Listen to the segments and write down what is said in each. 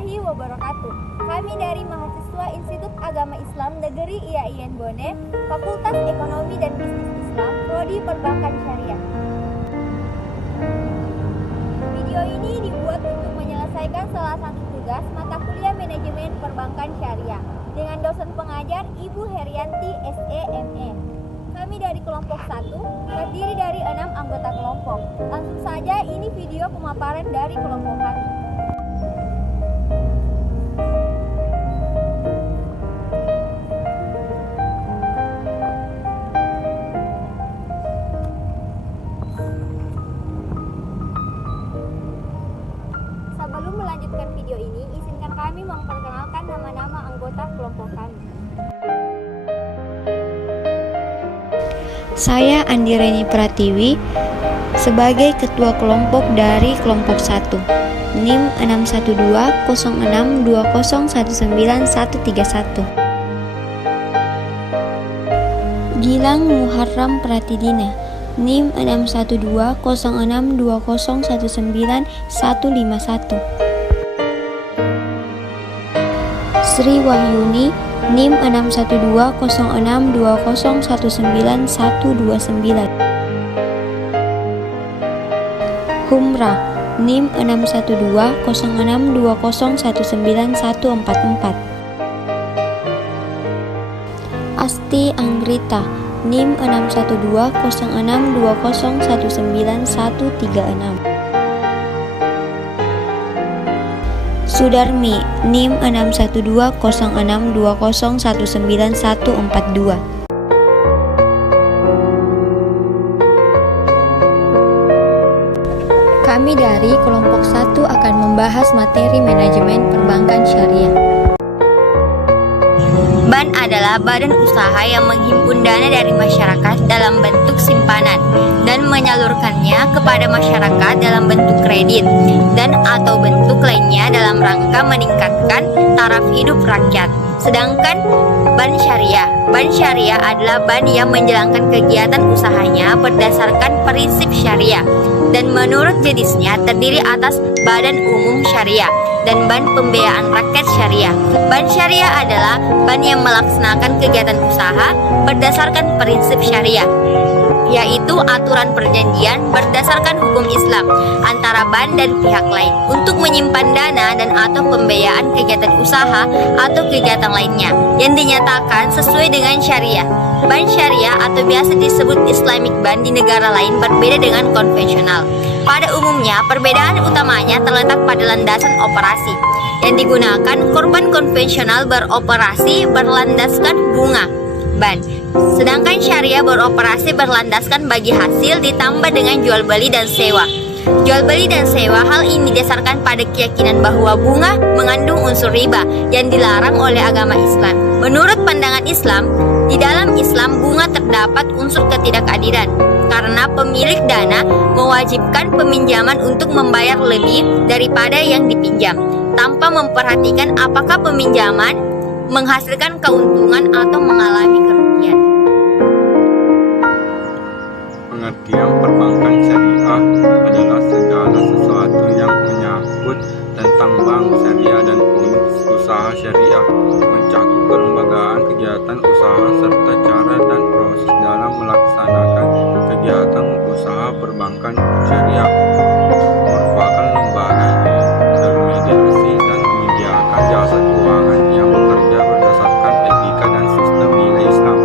warahmatullahi wabarakatuh. Kami dari mahasiswa Institut Agama Islam Negeri IAIN Bone, Fakultas Ekonomi dan Bisnis Islam, Prodi Perbankan Syariah. Video ini dibuat untuk menyelesaikan salah satu tugas mata kuliah Manajemen Perbankan Syariah dengan dosen pengajar Ibu Herianti SEME. Kami dari kelompok 1 terdiri dari 6 anggota kelompok. Langsung saja ini video pemaparan dari kelompok kami. Sebelum melanjutkan video ini, izinkan kami memperkenalkan nama-nama anggota kelompok kami. Saya Andireni Pratiwi sebagai ketua kelompok dari kelompok 1 NIM 61206201131. Gilang Muharram Pratidina NIM 6120620191151. Sri Wahyuni NIM 6120620191129. Humra NIM 6120620191144. Asti Anggrita NIM 6120620191136. Sudarmi NIM 6120620191142. Kami dari kelompok 1 akan membahas materi manajemen perbankan syariah. BAN adalah badan usaha yang menghimpun dana dari masyarakat dalam bentuk simpanan dan menyalurkannya kepada masyarakat dalam bentuk kredit dan atau bentuk lainnya dalam rangka meningkatkan taraf hidup rakyat. Sedangkan BAN Syariah adalah BAN yang menjalankan kegiatan usahanya berdasarkan prinsip syariah dan menurut jenisnya terdiri atas Badan Umum Syariah dan BAN Pembiayaan Rakyat Syariah. BAN Syariah adalah BAN yang melaksanakan kegiatan usaha berdasarkan prinsip syariah, yaitu aturan perjanjian berdasarkan hukum Islam antara BAN dan pihak lain untuk menyimpan dana dan atau pembiayaan kegiatan usaha atau kegiatan lainnya yang dinyatakan sesuai dengan syariah. BAN syariah atau biasa disebut Islamic BAN di negara lain berbeda dengan konvensional. Pada umumnya, perbedaan utamanya terletak pada landasan operasi yang digunakan. Korban konvensional beroperasi berlandaskan bunga BAN, sedangkan syariah beroperasi berlandaskan bagi hasil ditambah dengan jual beli dan sewa. Jual beli dan sewa hal ini didasarkan pada keyakinan bahwa bunga mengandung unsur riba yang dilarang oleh agama Islam. Menurut pandangan Islam, di dalam Islam bunga terdapat unsur ketidakadilan karena pemilik dana mewajibkan peminjaman untuk membayar lebih daripada yang dipinjam tanpa memperhatikan apakah peminjaman menghasilkan keuntungan atau mengalami kerugian. Pengertian perbankan syariah adalah segala sesuatu yang menyangkut tentang bank syariah dan unit usaha syariah, mencakup kelembagaan kegiatan usaha serta cara dan proses dalam melaksanakan kegiatan usaha perbankan syariah. Merupakan lembaga intermediasi dan menyediakan jasa keuangan yang bekerja berdasarkan etika dan sistem nilai Islam,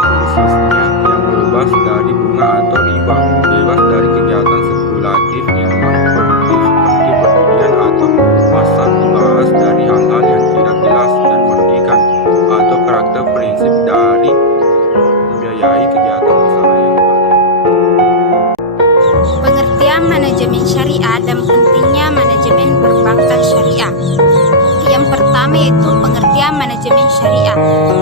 khususnya yang bebas dari bunga atau riba, bebas dari kegiatan spekulatif yang non-produktif seperti perjudian atau pasar, bebas dari hal-hal yang tidak jelas dan merugikan, atau karakter prinsip dari membiayai kegiatan usaha yang Pengertian manajemen syariah dan pentingnya manajemen perbankan syariah. Yang pertama yaitu pengertian manajemen syariah.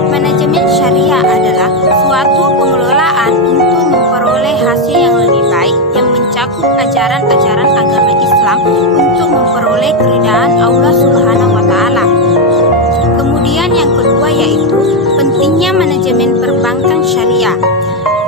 Manajemen syariah adalah suatu pengelolaan untuk memperoleh hasil yang lebih baik yang mencakup ajaran-ajaran agama Islam untuk memperoleh keridhaan Allah Subhanahu wa taala. Kemudian yang kedua yaitu pentingnya manajemen perbankan syariah.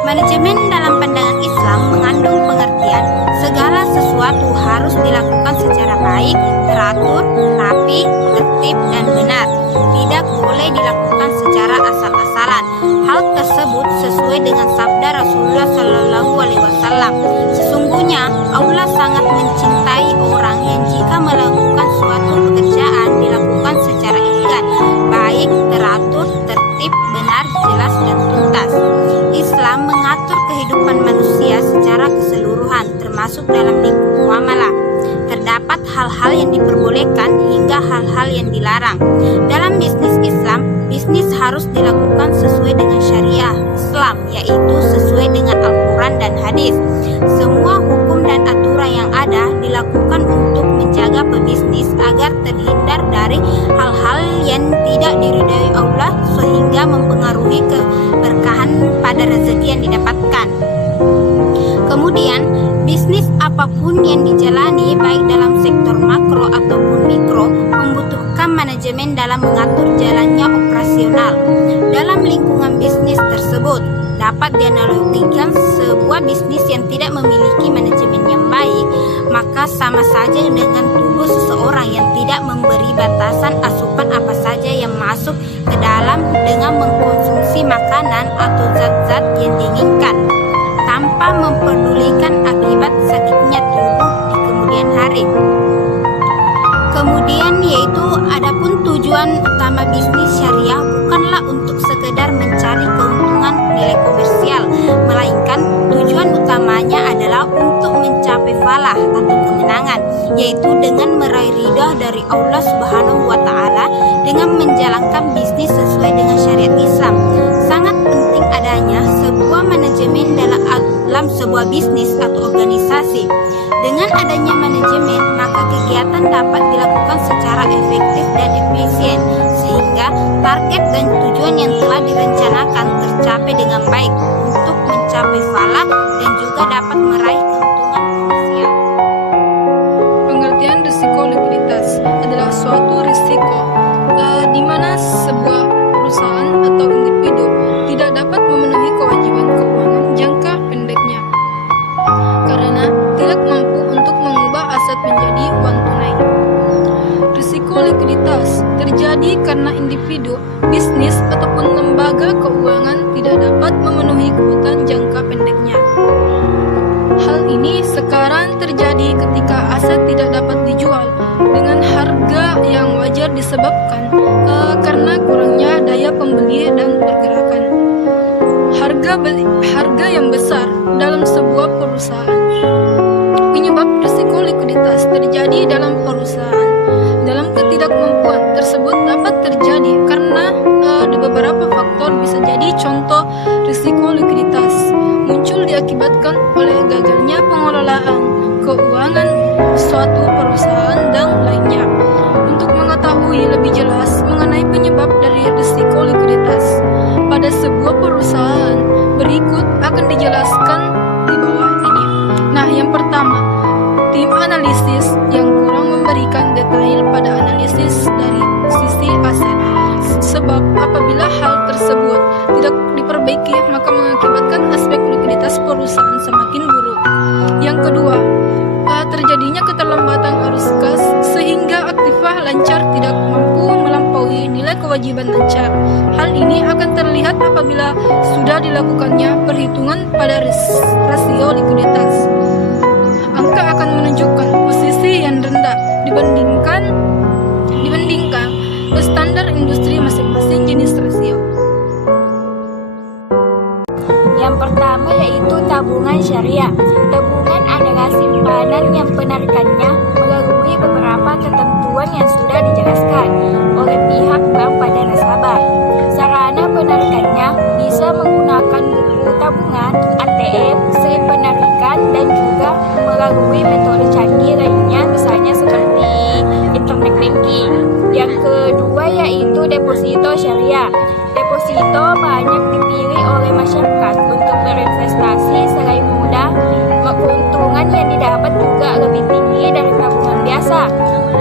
Manajemen dalam pandangan Islam mengandung pengertian segala sesuatu harus dilakukan secara baik, teratur, rapi, tertib, dan benar. Tidak boleh dilakukan secara asal-asalan. Hal tersebut sesuai dengan sabda Rasulullah Shallallahu Alaihi Wasallam. Sesungguhnya Allah sangat mencintai orang yang jika melakukan suatu pekerjaan dilakukan secara elegan, baik, teratur, tertib, benar, jelas, dan tuntas. Islam mengatur kehidupan manusia secara keseluruhan, termasuk dalam lingkup muamalah. Terdapat hal-hal yang diperbolehkan hingga hal-hal yang dilarang. Dalam bisnis Islam, bisnis harus dilakukan sesuai dengan syariah Islam, yaitu sesuai dengan Al-Quran dan hadis. Semua hukum dan aturan yang ada dilakukan untuk menjaga pebisnis agar terhindar dari hal-hal yang tidak diridhai Allah sehingga mempengaruhi keberkahan pada rezeki yang didapatkan. Kemudian, bisnis apapun yang dijalani baik dalam sektor makro ataupun mikro membutuhkan manajemen dalam mengatur jalannya operasional. Dalam lingkungan bisnis tersebut, dapat dianalogikan sebuah bisnis yang tidak memiliki manajemen yang baik, maka sama saja dengan tubuh seseorang yang tidak memberi batasan asupan apa saja yang masuk ke dalam dengan mengkonsumsi makanan atau zat-zat yang diinginkan, tanpa memperdulikan akibat sakitnya tubuh di kemudian hari. Kemudian yaitu adapun tujuan utama bisnis syariah bukanlah untuk sekedar mencari keuntungan nilai komersial, melainkan tujuan utamanya adalah untuk mencapai falah atau kemenangan, yaitu dengan meraih ridha dari Allah Subhanahu wa Ta'ala dengan menjalankan bisnis sesuai dengan syariat Islam. Sangat penting adanya sebuah manajemen dalam sebuah bisnis atau organisasi. Dengan adanya manajemen, maka kegiatan dapat dilakukan secara efektif dan efisien, sehingga target dan tujuan yang telah direncanakan tercapai dengan baik untuk mencapai falah dan juga dapat meraih keuntungan komersial. Pengertian risiko likuiditas adalah suatu risiko di mana sebuah perusahaan atau individu tidak dapat memenuhi kewajiban keuangan jangka pendeknya karena tidak mampu untuk mengubah aset menjadi uang tunai. Risiko likuiditas terjadi karena individu, bisnis, ataupun lembaga keuangan tidak dapat memenuhi kebutuhan jangka pendeknya. Hal ini sekarang terjadi ketika aset tidak dapat dijual dengan harga yang wajar disebabkan karena kurangnya daya pembeli dan pergerakan. Harga yang besar dalam sebuah perusahaan. Penyebab risiko likuiditas terjadi dalam perusahaan. Dalam ketidakmampuan tersebut dapat terjadi karena di beberapa faktor bisa jadi contoh risiko likuiditas muncul diakibatkan oleh gagalnya pengelolaan keuangan suatu perusahaan dan lainnya. Untuk mengetahui lebih jelas mengenai penyebab dari risiko likuiditas pada sebuah perusahaan, berikut akan dijelaskan di bawah ini. Nah, yang pertama, tim analisis yang kurang memberikan detail pada analisis dari sisi aset. Sebab apabila hal tersebut tidak diperbaiki, maka mengakibatkan aspek likuiditas perusahaan semakin buruk. Yang kedua, terjadinya keterlambatan arus kas sehingga aktiva lancar tidak mampu melampaui nilai kewajiban lancar. Hal ini akan terlihat apabila sudah dilakukannya perhitungan pada rasio likuiditas. Angka akan menunjukkan posisi yang rendah dibandingkan standar industri masing-masing jenis rasio. Yang pertama yaitu tabungan syariah. Tabungan adalah simpanan yang penarikannya melalui beberapa ketentuan yang sudah dijelaskan oleh pihak bank pada nasabah. Sarana penarikannya bisa menggunakan buku tabungan, ATM, slip penarikan, dan juga melalui metode canggih lainnya, misalnya seperti internet banking. Yang kedua yaitu deposito syariah. Deposito banyak dipilih oleh masyarakat untuk berinvestasi selain mudah, keuntungan yang didapat juga lebih tinggi dari tabungan biasa.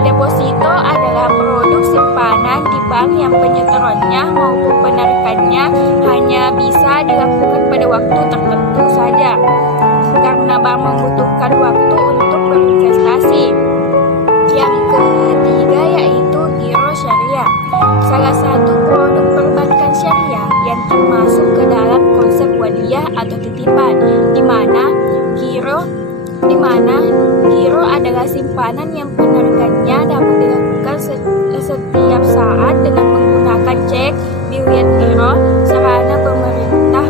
Deposito adalah produk simpanan di bank yang penyetorannya maupun penarikannya hanya bisa dilakukan pada waktu tertentu saja, karena bank membutuhkan waktu untuk berinvestasi. Yang salah satu produk perbankan syariah yang termasuk ke dalam konsep wadiyah atau titipan, di mana giro adalah simpanan yang penarikannya dapat dilakukan setiap saat dengan menggunakan cek, bilet giro, sarana pemerintah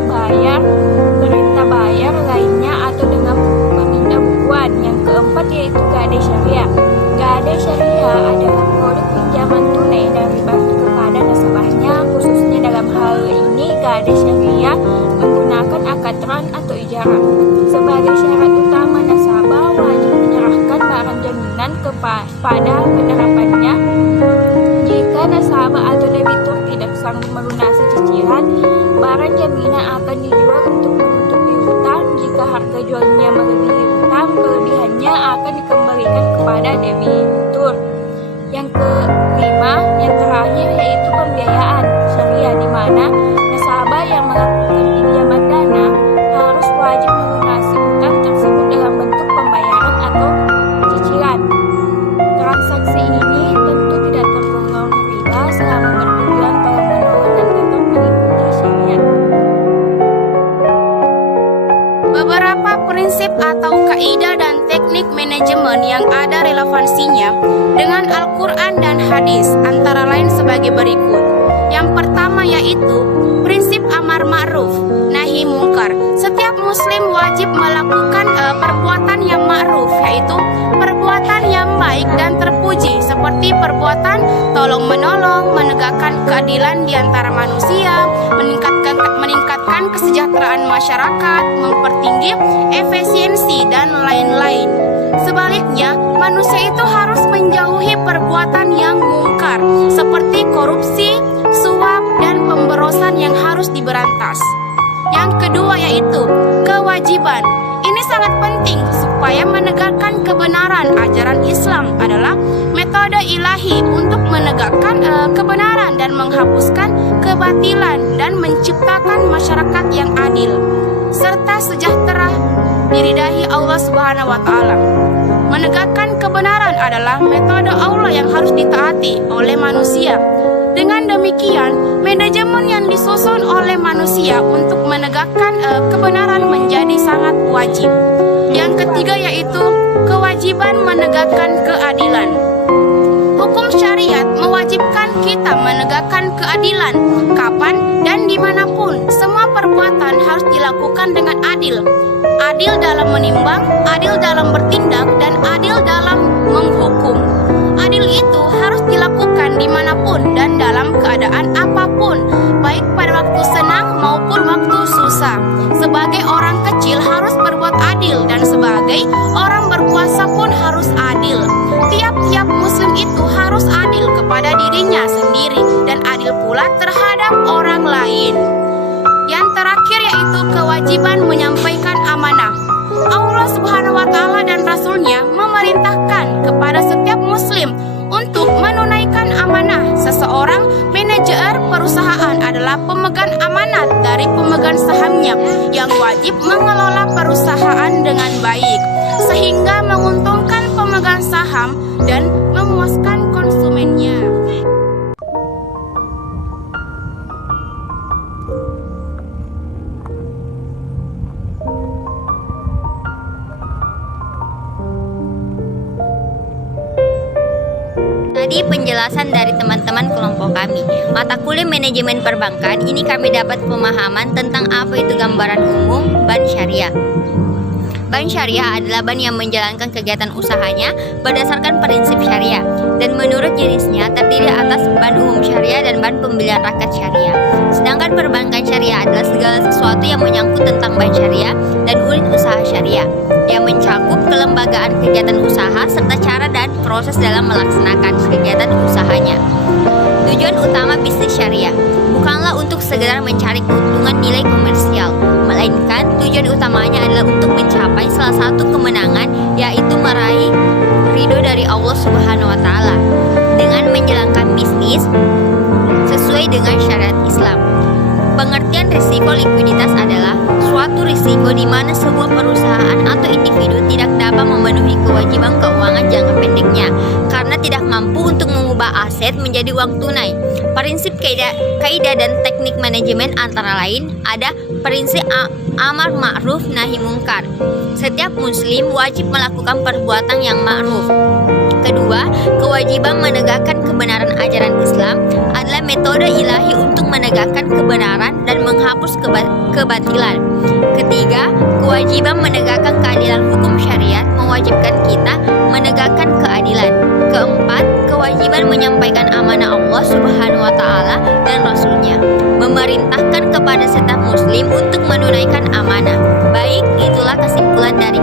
bayar lainnya atau dengan pemindauan. Yang keempat yaitu gade syariah. Gade syariah adalah produk pinjaman tunai dari bank kepada nasabahnya, khususnya dalam hal ini gade syariah menggunakan akad ron atau ijarah. Sebagai syarat utama, nasabah wajib menyerahkan barang jaminan kepada penerapannya. Jika nasabah atau debitur tidak sanggup melunasi cicilan, barang jaminan akan dijual untuk menutupi hutang. Jika harga jualnya melebihi hutang, kelebihannya akan dikembalikan kepada debitur. Yang kelima, yang terakhir yaitu pembiayaan syariah, di mana nasabah yang melakukan pinjaman dana harus wajib melunasi hutang tersebut dalam bentuk pembayaran atau cicilan. Transaksi ini tentu tidak tergolong riba selama bertujuan tolong-menolong dan tetap mengikuti syariat. Beberapa prinsip atau kaidah dan teknik manajemen yang ada relevansinya dengan Al-Quran dan hadis antara lain sebagai berikut. Yang pertama yaitu prinsip amar ma'ruf, nahi mungkar. Setiap muslim wajib melakukan perbuatan yang ma'ruf, yaitu perbuatan yang baik dan terpuji, seperti perbuatan tolong menolong, menegakkan keadilan di antara manusia, meningkatkan kesejahteraan masyarakat, mempertinggi efisiensi dan lain-lain. Sebaliknya, manusia itu harus menjauhi perbuatan yang mungkar seperti korupsi, suap, dan pemborosan yang harus diberantas. Yang kedua yaitu kewajiban. Ini sangat penting supaya menegakkan kebenaran. Ajaran Islam adalah metode ilahi untuk menegakkan kebenaran dan menghapuskan kebatilan dan menciptakan masyarakat yang adil serta sejahtera diridai Allah Subhanahu wa taala. Menegakkan kebenaran adalah metode Allah yang harus ditaati oleh manusia. Dengan demikian, manajemen yang disusun oleh manusia untuk menegakkan kebenaran menjadi sangat wajib. Yang ketiga yaitu kewajiban menegakkan keadilan. Hukum syariat mewajibkan kita menegakkan keadilan kapan dan dimanapun. Semua perbuatan harus dilakukan dengan adil. Adil dalam menimbang, adil dalam bertindak, dan adil dalam menghukum. Adil itu harus dilakukan dimanapun dan dalam keadaan apapun, baik pada waktu senang maupun waktu susah. Sebagai orang kecil harus berbuat adil, dan sebagai orang berkuasa pun harus adil. Tiap-tiap muslim itu harus adil kepada dirinya sendiri dan adil pula terhadap orang lain. Yang terakhir yaitu kewajiban menyampaikan amanah. Allah Subhanahu wa taala dan Rasul-Nya memerintahkan kepada setiap muslim untuk menunaikan amanah. Seseorang manajer perusahaan adalah pemegang amanat dari pemegang sahamnya yang wajib mengelola perusahaan dengan baik sehingga menguntungkan pemegang saham dan memuaskan konsumennya. Tadi penjelasan dari teman-teman kelompok kami. Mata kuliah manajemen perbankan ini kami dapat pemahaman tentang apa itu gambaran umum bank syariah. Bank syariah adalah bank yang menjalankan kegiatan usahanya berdasarkan prinsip syariah dan menurut jenisnya terdiri atas bank umum syariah dan bank pembelian rakyat syariah. Sedangkan perbankan syariah adalah segala sesuatu yang menyangkut tentang bank syariah dan unit usaha syariah yang mencakup kelembagaan kegiatan usaha serta cara dan proses dalam melaksanakan kegiatan usahanya. Tujuan utama bisnis syariah bukanlah untuk sekedar mencari keuntungan nilai komersial, melainkan tujuan utamanya adalah untuk mencapai salah satu kemenangan, yaitu meraih ridho dari Allah Subhanahu wa taala dengan menjalankan bisnis sesuai dengan syariat Islam. Pengertian risiko likuiditas adalah suatu risiko di mana sebuah perusahaan atau individu tidak dapat memenuhi kewajiban keuangan jangka pendeknya karena tidak mampu untuk mengubah aset menjadi uang tunai. Prinsip kaidah dan teknik manajemen antara lain ada prinsip amar ma'ruf nahi mungkar. Setiap muslim wajib melakukan perbuatan yang ma'ruf. Kedua, kewajiban menegakkan kebenaran ajaran Islam adalah metode ilahi untuk menegakkan kebenaran dan menghapus kebatilan. Ketiga, kewajiban menegakkan keadilan hukum syariat mewajibkan kita menegakkan keadilan. Keempat, kewajiban menyampaikan amanah Allah Subhanahu wa taala dan Rasul-Nya, memerintahkan kepada setiap muslim untuk menunaikan amanah. Baik, itulah kesimpulan dari